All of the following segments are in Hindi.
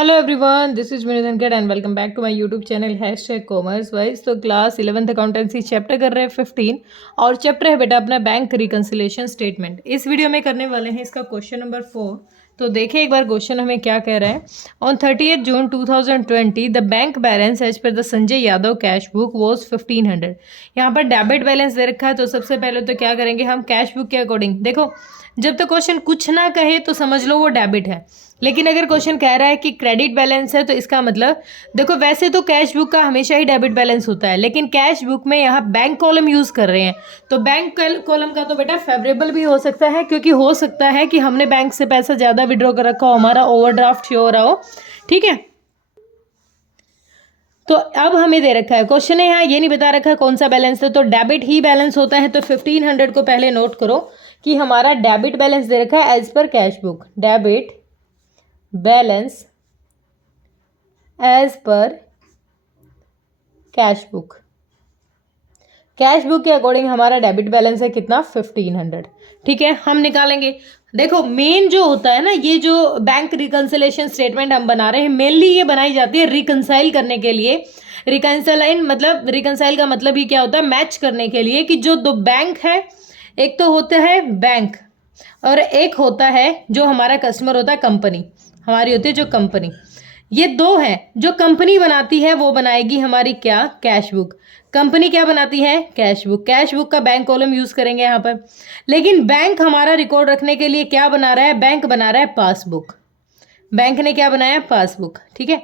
Hello everyone, this is Vineet Dhankhar and welcome back to my YouTube channel hashtag commerce wise. तो क्लास 11th अकाउंटेंसी चैप्टर कर रहे हैं 15 और चैप्टर है बेटा अपना बैंक रिकंसिलिएशन स्टेटमेंट। इस वीडियो में करने वाले हैं इसका क्वेश्चन नंबर 4। तो देखें एक बार क्वेश्चन हमें क्या कह रहा है। On 30th June 2020 the bank balance as per the Sanjay Yadav cash book was 1500। यहाँ पर डेबिट बैलेंस दे रखा है, तो सबसे पहले तो क्या करेंगे हम कैश बुक के अकॉर्डिंग। देखो, जब तक क्वेश्चन कुछ ना कहे तो समझ लो वो डेबिट है, लेकिन अगर क्वेश्चन कह रहा है कि क्रेडिट बैलेंस है तो इसका मतलब देखो, वैसे तो कैश बुक का हमेशा ही डेबिट बैलेंस होता है, लेकिन कैश बुक में यहाँ बैंक कॉलम यूज कर रहे हैं, तो बैंक कॉलम का तो बेटा फेवरेबल भी हो सकता है, क्योंकि हो सकता है कि हमने बैंक से पैसा ज्यादा विड्रॉ कर रखा हो, हमारा ओवरड्राफ्ट शो हो रहा हो। ठीक है, तो अब हमें दे रखा है क्वेश्चन है, यहाँ ये नहीं बता रखा कौन सा बैलेंस है, तो डेबिट ही बैलेंस होता है। तो 1500 को पहले नोट करो कि हमारा डेबिट बैलेंस दे रखा है as per cash book. Debit balance as per cash book. Cash book के अकॉर्डिंग हमारा डेबिट बैलेंस है कितना, 1500। ठीक है, हम निकालेंगे। देखो, मेन जो होता है ना, ये जो बैंक रिकंसिलेशन स्टेटमेंट हम बना रहे हैं, मेनली ये बनाई जाती है रिकंसाइल करने के लिए। रिकंसाइल मतलब, रिकंसाइल का मतलब ही क्या होता है, मैच करने के लिए कि जो दो बैंक है, एक तो होता है बैंक और एक होता है जो हमारा कस्टमर होता है, कंपनी हमारी होती है जो कंपनी। ये दो हैं, जो कंपनी बनाती है वो बनाएगी हमारी क्या, कैश बुक। कंपनी क्या बनाती है, कैश बुक। कैश बुक का बैंक कॉलम यूज करेंगे यहाँ पर, लेकिन बैंक हमारा रिकॉर्ड रखने के लिए क्या बना रहा है, बैंक बना रहा है पासबुक। बैंक ने क्या बनाया, पासबुक। ठीक है,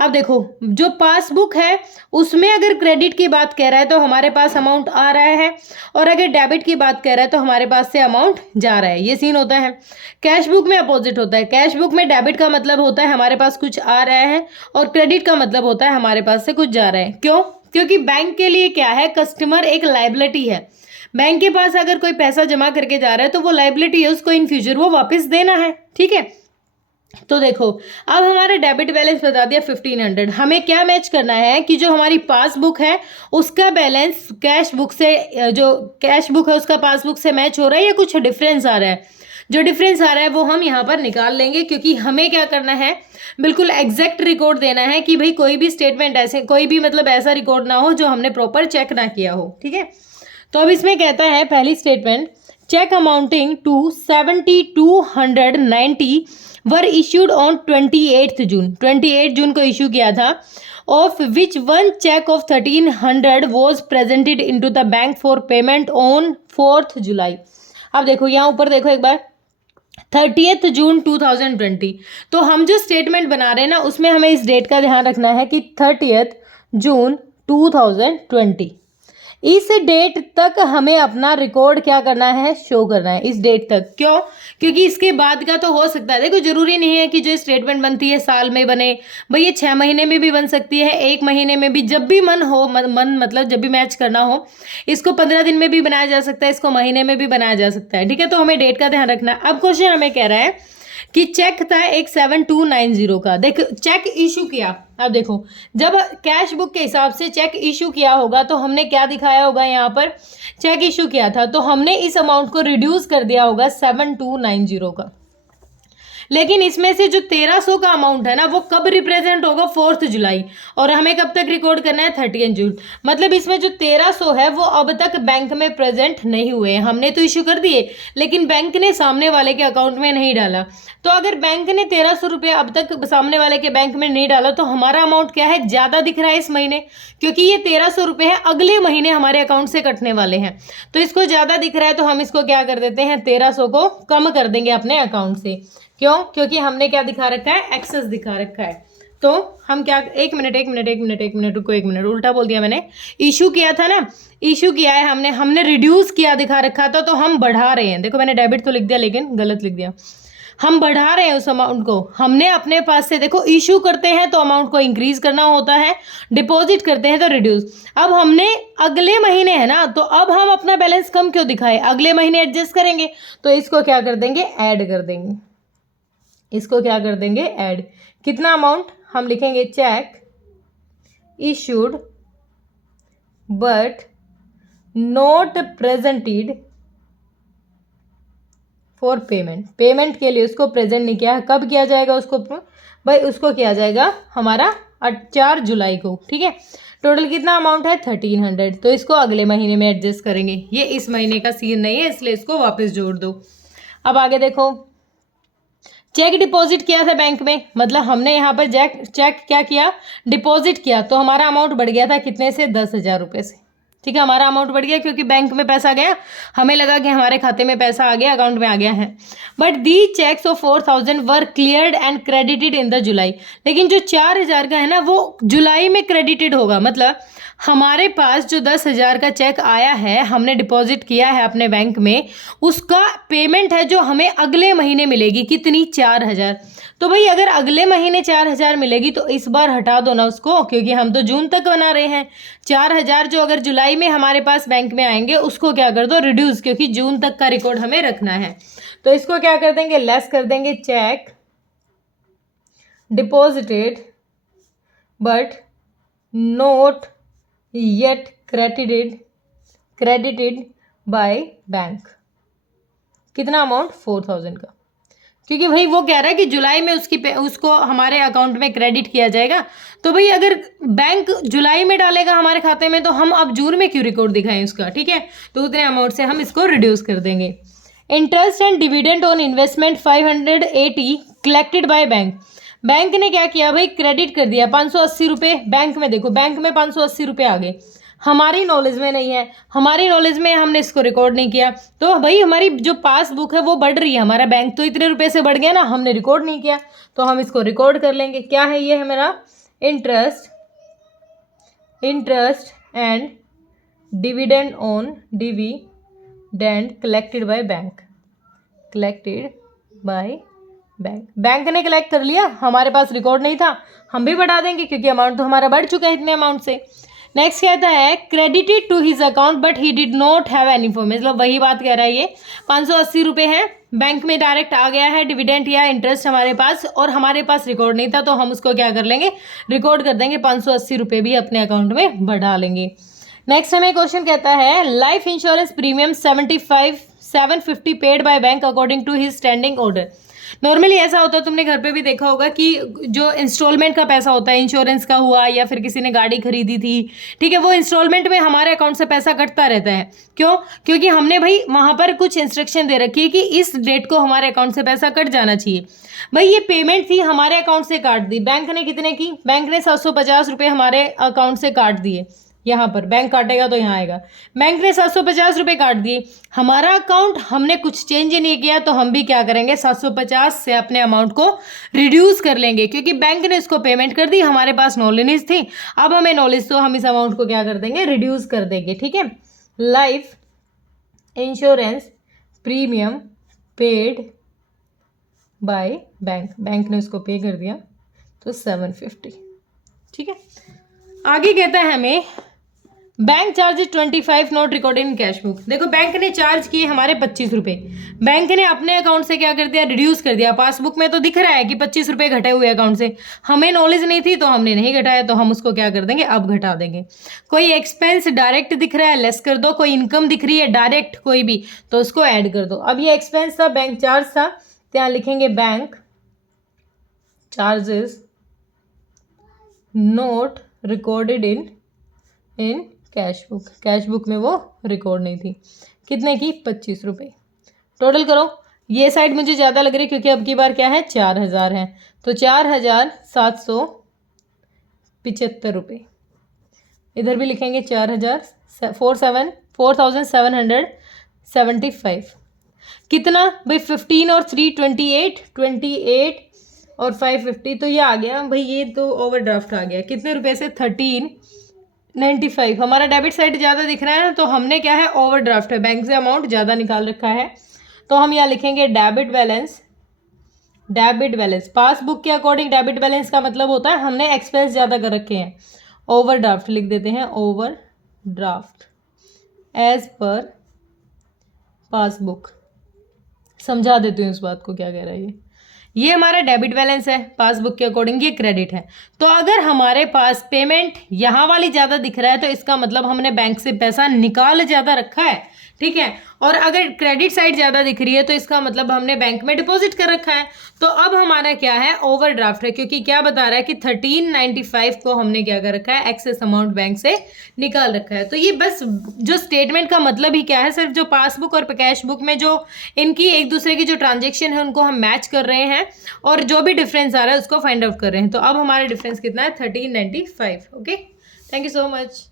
अब देखो, जो पासबुक है उसमें अगर क्रेडिट की बात कह रहा है तो हमारे पास अमाउंट आ रहा है, और अगर डेबिट की बात कह रहा है तो हमारे पास से अमाउंट जा रहा है। ये सीन होता है। कैश बुक में अपोजिट होता है। कैश बुक में डेबिट का मतलब होता है हमारे पास कुछ आ रहा है, और क्रेडिट का मतलब होता है हमारे पास से कुछ जा रहा है। क्यों? क्योंकि बैंक के लिए क्या है, कस्टमर एक लाइबिलिटी है। बैंक के पास अगर कोई पैसा जमा करके जा रहा है तो वो लाइबिलिटी है, उसको इन फ्यूचर वो वापस देना है। ठीक है, तो देखो, अब हमारा डेबिट बैलेंस बता दिया 1500। हमें क्या मैच करना है कि जो हमारी पासबुक है उसका बैलेंस कैश बुक से, जो कैश बुक है उसका पासबुक से मैच हो रहा है या कुछ डिफरेंस आ रहा है। जो डिफरेंस आ रहा है वो हम यहाँ पर निकाल लेंगे, क्योंकि हमें क्या करना है, बिल्कुल एग्जैक्ट रिकॉर्ड देना है कि भाई कोई भी स्टेटमेंट ऐसे, कोई भी मतलब ऐसा रिकॉर्ड ना हो जो हमने प्रॉपर चेक ना किया हो। ठीक है, तो अब इसमें कहता है पहली statement, cheque amounting to 7290 were issued on 28 June. 28 जून को इशू किया था, of which one cheque of 1300 was presented into the bank for payment on 4 July. अब देखो यहाँ ऊपर देखो एक बार, 30th जून 2020। तो हम जो स्टेटमेंट बना रहे हैं ना, उसमें हमें इस डेट का ध्यान रखना है कि 30th जून 2020, इस डेट तक हमें अपना रिकॉर्ड क्या करना है, शो करना है, इस डेट तक। क्यों? क्योंकि इसके बाद का तो हो सकता है, देखो जरूरी नहीं है कि जो स्टेटमेंट बनती है साल में बने, भाई ये 6 महीने में भी बन सकती है, 1 महीने में भी, जब भी मन हो, मन मतलब जब भी मैच करना हो। इसको 15 दिन में भी बनाया जा सकता है, इसको महीने में भी बनाया जा सकता है। ठीक है, तो हमें डेट का ध्यान रखना है। अब क्वेश्चन हमें कह रहा है कि चेक था एक 7290 का, देखो चेक इशू किया। अब देखो, जब कैश बुक के हिसाब से चेक इशू किया होगा तो हमने क्या दिखाया होगा, यहाँ पर चेक इशू किया था तो हमने इस अमाउंट को रिड्यूस कर दिया होगा 7290 का। लेकिन इसमें से जो 1300 का अमाउंट है ना, वो कब रिप्रेजेंट होगा, 4 जुलाई, और हमें कब तक रिकॉर्ड करना है, 30 जून। मतलब इसमें जो 1300 है वो अब तक बैंक में प्रेजेंट नहीं हुए हैं। हमने तो इश्यू कर दिए, लेकिन बैंक ने सामने वाले के अकाउंट में नहीं डाला। तो अगर बैंक ने 1300 रुपये अब तक सामने वाले के बैंक में नहीं डाला, तो हमारा अमाउंट क्या है, ज्यादा दिख रहा है इस महीने, क्योंकि ये 1300 रुपये है, अगले महीने हमारे अकाउंट से कटने वाले हैं, तो इसको ज्यादा दिख रहा है, तो हम इसको क्या कर देते हैं, 1300 को कम कर देंगे अपने अकाउंट से। क्यों? क्योंकि हमने क्या दिखा रखा है, एक्सेस दिखा रखा है। तो हम क्या, एक मिनट रुको, एक मिनट, उल्टा बोल दिया मैंने। इशू किया था ना, इशू किया है हमने, हमने रिड्यूस किया दिखा रखा था, तो हम बढ़ा रहे हैं। देखो मैंने डेबिट तो लिख दिया, लेकिन गलत लिख दिया, हम बढ़ा रहे हैं उस अमाउंट को। हमने अपने पास से, देखो इशू करते हैं तो अमाउंट को इंक्रीज करना होता है, डिपॉजिट करते हैं तो रिड्यूस। अब हमने अगले महीने है ना, तो अब हम अपना बैलेंस कम क्यों दिखाए, अगले महीने एडजस्ट करेंगे, तो इसको क्या कर देंगे, ऐड कर देंगे। इसको क्या कर देंगे, ऐड। कितना अमाउंट हम लिखेंगे, check issued but not presented for payment, payment के लिए उसको प्रेजेंट नहीं किया है। कब किया जाएगा उसको भाई? उसको किया जाएगा हमारा 4 जुलाई को, ठीक है। टोटल कितना अमाउंट है? 1300। तो इसको अगले महीने में एडजस्ट करेंगे, ये इस महीने का सीन नहीं है इसलिए इसको वापस जोड़ दो। अब आगे देखो, चेक डिपॉजिट किया था बैंक में, मतलब हमने यहाँ पर चेक क्या किया? डिपॉजिट किया। तो हमारा अमाउंट बढ़ गया था कितने से? 10,000 रुपये से, ठीक है। हमारा अमाउंट बढ़ गया क्योंकि बैंक में पैसा गया, हमें लगा कि हमारे खाते में पैसा आ गया, अकाउंट में आ गया है। But the cheques of 4,000 were cleared and credited in the July. लेकिन जो 4,000 का है ना वो जुलाई में क्रेडिटेड होगा। मतलब हमारे पास जो 10,000 का चेक आया है, हमने डिपॉजिट किया है अपने बैंक में, उसका पेमेंट है जो हमें अगले महीने मिलेगी। कितनी? 4,000। तो भाई अगर अगले महीने 4,000 मिलेगी तो इस बार हटा दो ना उसको, क्योंकि हम तो जून तक बना रहे हैं। 4,000 जो अगर जुलाई में हमारे पास बैंक में आएंगे उसको क्या कर दो? रिड्यूस, क्योंकि जून तक का रिकॉर्ड हमें रखना है। तो इसको क्या कर देंगे? लेस कर देंगे। Check deposited but note yet credited by bank. कितना अमाउंट? 4,000 का, क्योंकि भाई वो कह रहा है कि जुलाई में उसको हमारे अकाउंट में क्रेडिट किया जाएगा। तो भाई अगर बैंक जुलाई में डालेगा हमारे खाते में तो हम अब जून में क्यों रिकॉर्ड दिखाएं उसका, ठीक है। तो उतने अमाउंट से हम इसको रिड्यूस कर देंगे। Interest and dividend on investment 580 collected by bank. Bank ने क्या किया भाई? क्रेडिट कर दिया 580 रुपये बैंक में। देखो बैंक में 580 रुपये आ गए, हमारी नॉलेज में नहीं है, हमारी नॉलेज में हमने इसको रिकॉर्ड नहीं किया। तो भाई हमारी जो पासबुक है वो बढ़ रही है, हमारा बैंक तो इतने रुपए से बढ़ गया ना, हमने रिकॉर्ड नहीं किया, तो हम इसको रिकॉर्ड कर लेंगे। क्या है? ये है मेरा interest and dividend on dividend collected by bank. Bank ने कलेक्ट कर लिया, हमारे पास रिकॉर्ड नहीं था, हम भी बढ़ा देंगे क्योंकि अमाउंट तो हमारा बढ़ चुका है इतने अमाउंट से। नेक्स्ट कहता है credited to his account but he did not have any form. मतलब वही बात कह रहा है, ये 580 रुपये है, बैंक में डायरेक्ट आ गया है डिविडेंड या इंटरेस्ट हमारे पास, और हमारे पास रिकॉर्ड नहीं था, तो हम उसको क्या कर लेंगे? रिकॉर्ड कर देंगे। 580 रुपये भी अपने अकाउंट में बढ़ा लेंगे। नेक्स्ट हमें क्वेश्चन कहता है life insurance premium 750 paid by bank according to his standing order. Normally ऐसा होता है, तुमने घर पे भी देखा होगा कि जो इंस्टॉलमेंट का पैसा होता है, इंश्योरेंस का हुआ या फिर किसी ने गाड़ी खरीदी थी, ठीक है, वो इंस्टॉलमेंट में हमारे अकाउंट से पैसा कटता रहता है। क्यों? क्योंकि हमने भाई वहां पर कुछ इंस्ट्रक्शन दे रखी है कि इस डेट को हमारे अकाउंट से पैसा कट जाना चाहिए। भाई ये पेमेंट थी, हमारे अकाउंट से काट दी बैंक ने। कितने की? बैंक ने 750 रुपये हमारे अकाउंट से काट दिए। यहाँ पर बैंक काटेगा तो यहाँ आएगा, बैंक ने 750 रुपये काट दिए, हमारा अकाउंट हमने कुछ चेंज नहीं किया, तो हम भी क्या करेंगे? 750 से अपने अमाउंट को रिड्यूस कर लेंगे, क्योंकि बैंक ने इसको पेमेंट कर दी, हमारे पास नॉलेज थी, अब हमें नॉलेज, तो हम इस अमाउंट को क्या कर देंगे? रिड्यूस कर देंगे, ठीक है। Life insurance premium paid by bank, bank ने उसको पे कर दिया तो 750, ठीक है। आगे कहता है हमें bank charges 25 not recorded in cash book. देखो बैंक ने चार्ज किए हमारे 25 रुपये, बैंक ने अपने अकाउंट से क्या कर दिया? रिड्यूस कर दिया। पासबुक में तो दिख रहा है कि 25 रुपये घटे हुए अकाउंट से, हमें नॉलेज नहीं थी तो हमने नहीं घटाया, तो हम उसको क्या कर देंगे? अब घटा देंगे। कोई एक्सपेंस डायरेक्ट दिख रहा है, लेस कर दो। कोई इनकम दिख रही है डायरेक्ट कोई भी, तो उसको ऐड कर दो। अब ये एक्सपेंस था, बैंक चार्ज था, तो यहाँ लिखेंगे bank charges note recorded in cash book. Cash book में वो रिकॉर्ड नहीं थी। कितने की? 25 रुपये। टोटल करो, ये साइड मुझे ज़्यादा लग रही है क्योंकि अब की बार क्या है? 4,000 है, तो 4,775 रुपये। इधर भी लिखेंगे 4,775। कितना भाई? 15 और 3 28 और 550, तो ये आ गया भाई, ये तो ओवरड्राफ्ट आ गया। कितने रुपए से? 1395। हमारा डेबिट साइड ज़्यादा दिख रहा है ना, तो हमने क्या है? ओवरड्राफ्ट है, बैंक से अमाउंट ज़्यादा निकाल रखा है, तो हम यहाँ लिखेंगे डेबिट बैलेंस। पासबुक के अकॉर्डिंग डेबिट बैलेंस का मतलब होता है हमने एक्सपेंस ज़्यादा कर रखे हैं। ओवरड्राफ्ट लिख देते हैं, ओवरड्राफ्ट एज पर पासबुक। समझा देती हूँ इस बात को क्या कह रहा है ये हमारा डेबिट बैलेंस है, पासबुक के अकॉर्डिंग ये क्रेडिट है। तो अगर हमारे पास पेमेंट यहाँ वाली ज़्यादा दिख रहा है तो इसका मतलब हमने बैंक से पैसा निकाल ज़्यादा रखा है, ठीक है। और अगर क्रेडिट साइड ज़्यादा दिख रही है तो इसका मतलब हमने बैंक में डिपॉजिट कर रखा है। तो अब हमारा क्या है, ओवरड्राफ्ट है, क्योंकि क्या बता रहा है कि 1395 को हमने क्या कर रखा है, एक्सेस अमाउंट बैंक से निकाल रखा है। तो ये बस जो स्टेटमेंट का मतलब ही क्या है, सिर्फ जो पासबुक और कैश बुक में जो इनकी एक दूसरे की जो ट्रांजेक्शन है उनको हम मैच कर रहे हैं और जो भी डिफरेंस आ रहा है उसको फाइंड आउट कर रहे हैं। तो अब हमारा डिफरेंस कितना है, 1395। Okay, thank you so much.